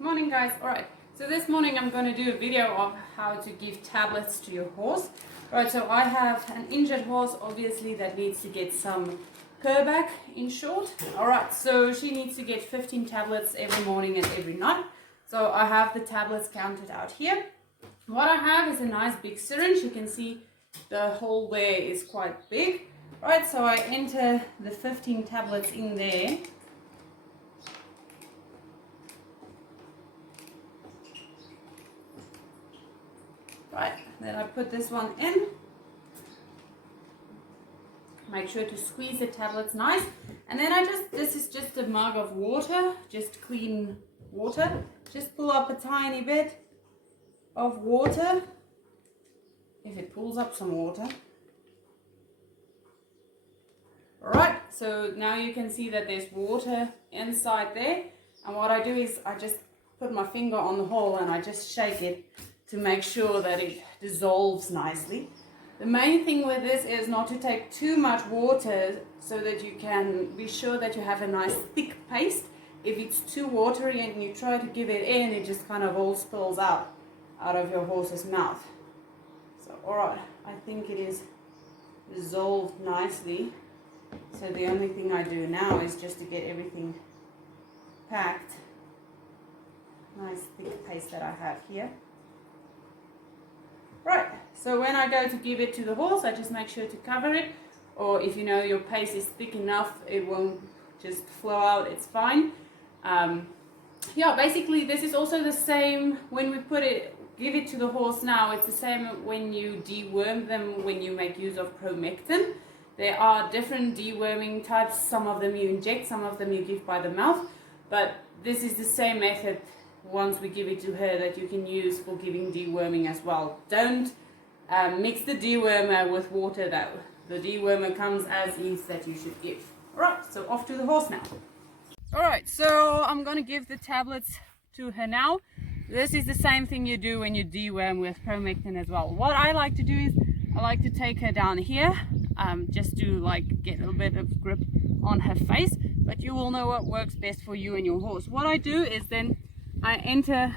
Morning guys. Alright, so this morning I'm going to do a video of how to give tablets to your horse. Alright, so I have an injured horse obviously that needs to get some cur back in short. Alright, so she needs to get 15 tablets every morning and every night. So I have the tablets counted out here. What I have is a nice big syringe. You can see the hole there is quite big. Right, so I enter the 15 tablets in there. Right, then I put this one in. Make sure to squeeze the tablets nice. And then this is just a mug of water, just clean water. Just pull up a tiny bit of water, if it pulls up some water. Alright, so now you can see that there's water inside there. And what I do is I just put my finger on the hole and I just shake it to make sure that it dissolves nicely. The main thing with this is not to take too much water so that you can be sure that you have a nice thick paste. If it's too watery and you try to give it in, it just kind of all spills out of your horse's mouth. So alright, I think it is dissolved nicely. So the only thing I do now is just to get everything packed. Nice thick paste that I have here. Right, so when I go to give it to the horse, I just make sure to cover it, or if you know your paste is thick enough, it won't just flow out, it's fine. Yeah, basically this is also the same when we give it to the horse now. It's the same when you deworm them, when you make use of Promectin. There are different deworming types. Some of them you inject, some of them you give by the mouth, but this is the same method once we give it to her that you can use for giving deworming as well. Don't mix the dewormer with water though. The dewormer comes as is that you should give. Alright, so off to the horse now. Alright, so I'm going to give the tablets to her now. This is the same thing you do when you deworm with Promectin as well. What I like to do is I like to take her down here, just to like get a little bit of grip on her face, but you will know what works best for you and your horse. What I do is then I enter,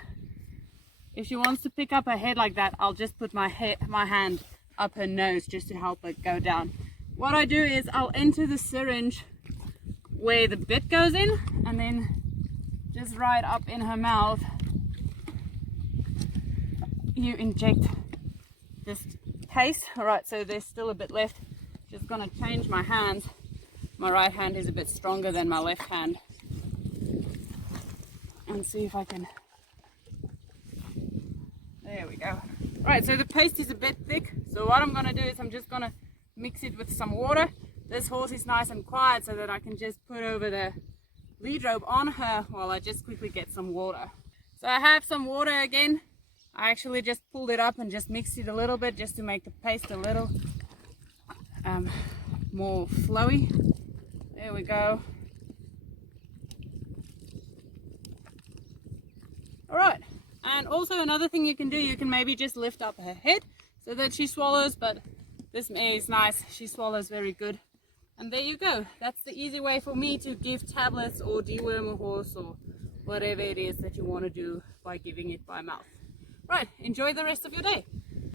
if she wants to pick up her head like that, I'll just put my hand up her nose just to help it go down. What I do is I'll enter the syringe where the bit goes in, and then just right up in her mouth you inject this paste. Alright, so there's still a bit left. Just gonna change my hands. My right hand is a bit stronger than my left hand. And see if I can, there we go. Right, so the paste is a bit thick, so what I'm going to do is I'm just going to mix it with some water. This horse is nice and quiet, so that I can just put over the lead rope on her while I just quickly get some water. So I have some water again. I actually just pulled it up and just mixed it a little bit just to make the paste a little more flowy. There we go. Alright, and also another thing you can do, you can maybe just lift up her head so that she swallows, but this mare is nice, she swallows very good. And there you go, that's the easy way for me to give tablets or deworm a horse or whatever it is that you want to do by giving it by mouth. Right, enjoy the rest of your day.